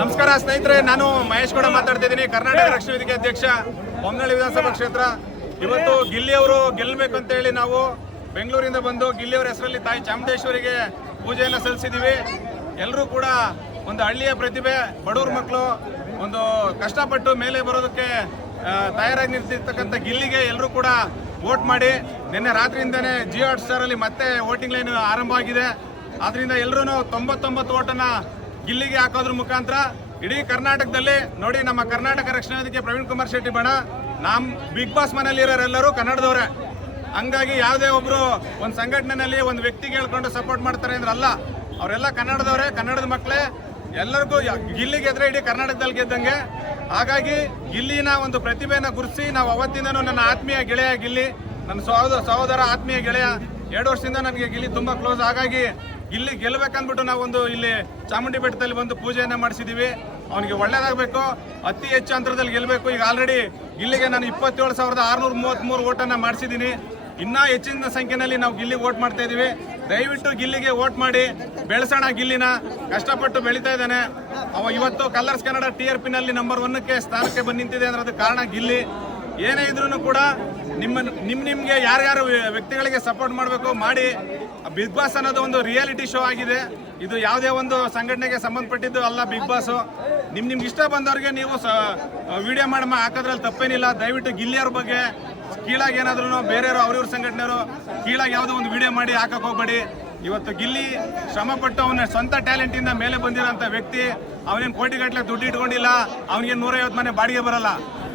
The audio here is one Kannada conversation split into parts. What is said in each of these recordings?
ನಮಸ್ಕಾರ ಸ್ನೇಹಿತರೆ, ನಾನು ಮಹೇಶ್ ಗೌಡ ಮಾತಾಡ್ತಿದ್ದೀನಿ. ಕರ್ನಾಟಕ ರಕ್ಷಣಾ ವೇದಿಕೆ ಅಧ್ಯಕ್ಷ, ಬೊಮ್ಮನಹಳ್ಳಿ ವಿಧಾನಸಭಾ ಕ್ಷೇತ್ರ. ಇವತ್ತು ಗಿಲ್ಲಿ ಅವರು ಗೆಲ್ಲಬೇಕು ಅಂತ ಹೇಳಿ ನಾವು ಬೆಂಗಳೂರಿಂದ ಬಂದು ಗಿಲ್ಲಿಯವರ ಹೆಸರಲ್ಲಿ ತಾಯಿ ಚಾಮುಂಡೇಶ್ವರಿಗೆ ಪೂಜೆಯನ್ನು ಸಲ್ಲಿಸಿದ್ದೀವಿ. ಎಲ್ಲರೂ ಕೂಡ ಒಂದು ಹಳ್ಳಿಯ ಪ್ರತಿಭೆ, ಬಡವ್ರ ಮಕ್ಕಳು, ಒಂದು ಕಷ್ಟಪಟ್ಟು ಮೇಲೆ ಬರೋದಕ್ಕೆ ತಯಾರಾಗಿ ನಿಂತಿರ್ತಕ್ಕಂಥ ಗಿಲ್ಲಿಗೆ ಎಲ್ಲರೂ ಕೂಡ ವೋಟ್ ಮಾಡಿ. ನಿನ್ನೆ ರಾತ್ರಿಯಿಂದನೇ ಜಿಯೋ ಹಾಟ್‌ಸ್ಟಾರ್ ಅಲ್ಲಿ ಮತ್ತೆ ವೋಟಿಂಗ್ ಲೈನ್ ಆರಂಭ ಆಗಿದೆ. ಆದ್ರಿಂದ ಎಲ್ಲರೂ 99 ವೋಟನ್ನು ಗಿಲ್ಲಿಗೆ ಹಾಕೋದ್ರ ಮುಖಾಂತರ ಇಡೀ ಕರ್ನಾಟಕದಲ್ಲಿ ನೋಡಿ, ನಮ್ಮ ಕರ್ನಾಟಕ ರಕ್ಷಣಾ ವೇದಿಕೆ ಪ್ರವೀಣ್ ಕುಮಾರ್ ಶೆಟ್ಟಿ ಬಣ, ಬಿಗ್ ಬಾಸ್ ಮನೇಲಿ ಇರೋರೆಲ್ಲರೂ ಕನ್ನಡದವರೇ. ಹಂಗಾಗಿ ಯಾವುದೇ ಒಬ್ರು ಒಂದು ಸಂಘಟನೆಯಲ್ಲಿ ಒಂದು ವ್ಯಕ್ತಿಗೆ ಹೇಳ್ಕೊಂಡು ಸಪೋರ್ಟ್ ಮಾಡ್ತಾರೆ ಅಂದ್ರೆ ಅಲ್ಲ, ಅವರೆಲ್ಲ ಕನ್ನಡದವರೇ, ಕನ್ನಡದ ಮಕ್ಕಳೇ. ಎಲ್ಲರಿಗೂ ಗಿಲ್ಲಿ ಗೆದ್ರೆ ಇಡೀ ಕರ್ನಾಟಕದಲ್ಲಿ ಗೆದ್ದಂಗೆ. ಹಾಗಾಗಿ ಗಿಲ್ಲಿನ ಒಂದು ಪ್ರತಿಭೆನ ಗುರುತಿಸಿ ನಾವು ಅವತ್ತಿಂದನೂ ನನ್ನ ಆತ್ಮೀಯ ಗೆಳೆಯ ಗಿಲ್ಲಿ, ನನ್ನ ಸಹೋದರ ಆತ್ಮೀಯ ಗೆಳೆಯ, 2 ವರ್ಷದಿಂದ ನನಗೆ ಗಿಲ್ಲಿ ತುಂಬಾ ಕ್ಲೋಸ್. ಹಾಗಾಗಿ ಗಿಲ್ಲಿ ಗೆಲ್ಲಬೇಕಂದ್ಬಿಟ್ಟು ನಾವು ಒಂದು ಇಲ್ಲಿ ಚಾಮುಂಡಿ ಬೆಟ್ಟದಲ್ಲಿ ಒಂದು ಪೂಜೆಯನ್ನ ಮಾಡಿಸಿದೀವಿ. ಅವನಿಗೆ ಒಳ್ಳೇದಾಗಬೇಕು, ಅತಿ ಹೆಚ್ಚು ಅಂತರದಲ್ಲಿ ಗೆಲ್ಲಬೇಕು. ಈಗ ಆಲ್ರೆಡಿ ಗಿಲ್ಲಿಗೆ ನಾನು 27,633 ವೋಟನ್ನು ಮಾಡಿಸಿದ್ದೀನಿ. ಇನ್ನೂ ಹೆಚ್ಚಿನ ಸಂಖ್ಯೆಯಲ್ಲಿ ನಾವು ಗಿಲ್ಲಿಗೆ ವೋಟ್ ಮಾಡ್ತಾ ಇದ್ದೀವಿ. ದಯವಿಟ್ಟು ಗಿಲ್ಲಿಗೆ ವೋಟ್ ಮಾಡಿ, ಬೆಳೆಸೋಣ ಗಿಲ್ಲಿನ. ಕಷ್ಟಪಟ್ಟು ಬೆಳೀತಾ ಇದ್ದಾನೆ ಅವ. ಇವತ್ತು ಕಲರ್ಸ್ ಕನ್ನಡ TRP ನಲ್ಲಿ ನಂಬರ್ 1ಕ್ಕೆ ಸ್ಥಾನಕ್ಕೆ ಬಂದು ನಿಂತಿದೆ ಅಂದ್ರೆ ಅದಕ್ಕೆ ಕಾರಣ ಗಿಲ್ಲಿ. ಏನೇ ಇದ್ರೂ ಕೂಡ ನಿಮ್ಗೆ ಯಾರ್ಯಾರು ವ್ಯಕ್ತಿಗಳಿಗೆ ಸಪೋರ್ಟ್ ಮಾಡಬೇಕು ಮಾಡಿ. ಬಿಗ್ ಬಾಸ್ ಅನ್ನೋದು ಒಂದು ರಿಯಾಲಿಟಿ ಶೋ ಆಗಿದೆ. ಇದು ಯಾವುದೇ ಒಂದು ಸಂಘಟನೆಗೆ ಸಂಬಂಧಪಟ್ಟಿದ್ದು ಅಲ್ಲ. ಬಿಗ್ ಬಾಸ್ ನಿಮ್ಗೆ ಇಷ್ಟ ಬಂದವ್ರಿಗೆ ನೀವು ವಿಡಿಯೋ ಮಾಡಿ ಹಾಕೋದ್ರಲ್ಲಿ ತಪ್ಪೇನಿಲ್ಲ. ದಯವಿಟ್ಟು ಗಿಲ್ಲಿಯವ್ರ ಬಗ್ಗೆ ಕೀಳಾಗಿ ಏನಾದ್ರೂ ಬೇರೆಯವರು ಅವ್ರವ್ರ ಸಂಘಟನೆಯವರು ಕೀಳಾಗಿ ಯಾವುದೋ ಒಂದು ವಿಡಿಯೋ ಮಾಡಿ ಹಾಕಕ್ಕೆ ಹೋಗ್ಬೇಡಿ. ಇವತ್ತು ಗಿಲ್ಲಿ ಶ್ರಮಪಟ್ಟು ಅವನ ಸ್ವಂತ ಟ್ಯಾಲೆಂಟ್ ಇಂದ ಮೇಲೆ ಬಂದಿರೋಂಥ ವ್ಯಕ್ತಿ. ಅವನೇನು ಕೋಟಿಗಟ್ಟಲೆ ದುಡ್ಡು ಇಟ್ಕೊಂಡಿಲ್ಲ, ಅವನಿಗೆ 150 ಮನೆ ಬಾಡಿಗೆ ಬರಲ್ಲ.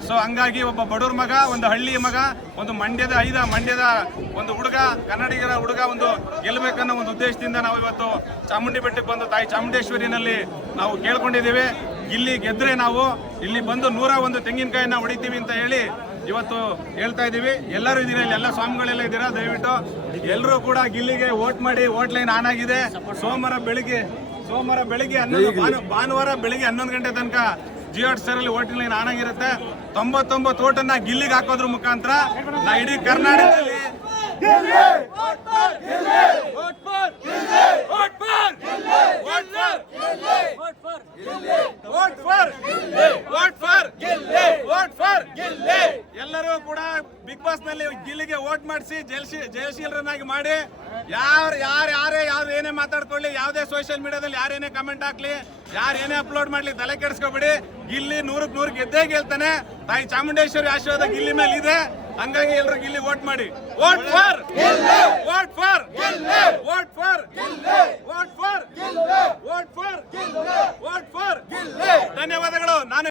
ಸೊ ಹಂಗಾಗಿ ಒಬ್ಬ ಬಡವ್ರ ಮಗ, ಒಂದು ಹಳ್ಳಿಯ ಮಗ, ಒಂದು ಮಂಡ್ಯದ ಒಂದು ಹುಡುಗ, ಕನ್ನಡಿಗರ ಹುಡುಗ ಒಂದು ಗೆಲ್ಲಬೇಕನ್ನೋ ಒಂದು ಉದ್ದೇಶದಿಂದ ನಾವು ಇವತ್ತು ಚಾಮುಂಡಿ ಬೆಟ್ಟಕ್ಕೆ ಬಂದು ತಾಯಿ ಚಾಮುಂಡೇಶ್ವರಿನಲ್ಲಿ ನಾವು ಕೇಳ್ಕೊಂಡಿದ್ದೀವಿ. ಗಿಲ್ಲಿ ಗೆದ್ರೆ ನಾವು ಇಲ್ಲಿ ಬಂದು 101 ತೆಂಗಿನಕಾಯಿನ ಹೊಡಿತೀವಿ ಅಂತ ಹೇಳಿ ಇವತ್ತು ಹೇಳ್ತಾ ಇದ್ದೀವಿ. ಎಲ್ಲರೂ ಇದ್ದೀರಾ, ಇಲ್ಲಿ ಎಲ್ಲ ಸ್ವಾಮಿಗಳೆಲ್ಲ ಇದ್ದೀರಾ. ದಯವಿಟ್ಟು ಎಲ್ಲರೂ ಕೂಡ ಗಿಲ್ಲಿಗೆ ವೋಟ್ ಮಾಡಿ. ವೋಟ್ ಲೈನ್ ಆನ್ ಆಗಿದೆ. ಸೋಮವಾರ ಬೆಳಿಗ್ಗೆ ಭಾನುವಾರ ಬೆಳಿಗ್ಗೆ 11 ಗಂಟೆ ತನಕ ಜಿಯೋ ಹಾಟ್‌ಸ್ಟಾರ್ ಅಲ್ಲಿ ವೋಟಿಂಗ್ ಲೈನ್ ಆನ್ ಆಗಿರುತ್ತೆ. 99 ವೋಟನ್ನ ಗಿಲ್ಲಿಗೆ ಹಾಕೋದ್ರ ಮುಖಾಂತರ ನಾ ಇಡೀ ಕರ್ನಾಟಕದಲ್ಲಿ ಎಲ್ಲರೂ ಕೂಡ ಬಿಗ್ ಬಾಸ್ ನಲ್ಲಿ ಗಿಲ್ಲಿಗೆ ವೋಟ್ ಮಾಡಿಸಿ ಜಯಶೀಲರನ್ನಾಗಿ ಮಾಡಿ. ಯಾರು ಏನೇ ಮಾತಾಡ್ಕೊಳ್ಳಿ, ಯಾವುದೇ ಸೋಷಿಯಲ್ ಮೀಡಿಯಾದಲ್ಲಿ ಯಾರೇನೇ ಕಮೆಂಟ್ ಹಾಕ್ಲಿ, ಯಾರೇನೇ ಅಪ್ಲೋಡ್ ಮಾಡ್ಲಿ, ತಲೆ ಕೆಡಿಸ್ಕೊಬೇಡಿ. ಗಿಲ್ಲಿ 100ಕ್ಕೆ 100 ಗೆದ್ದೇ ಗೆಲ್ತಾನೆ. ತಾಯಿ ಚಾಮುಂಡೇಶ್ವರಿ ಆಶೀರ್ವಾದ ಗಿಲ್ಲಿ ಮೇಲೆ ಇದೆ. ಹಂಗಾಗಿ ಎಲ್ಲರೂ ಗಿಲ್ಲಿ ವೋಟ್ ಮಾಡಿ. Vote for vote for vote for vote for vote for vote for. ಧನ್ಯವಾದಗಳು. ನಾನು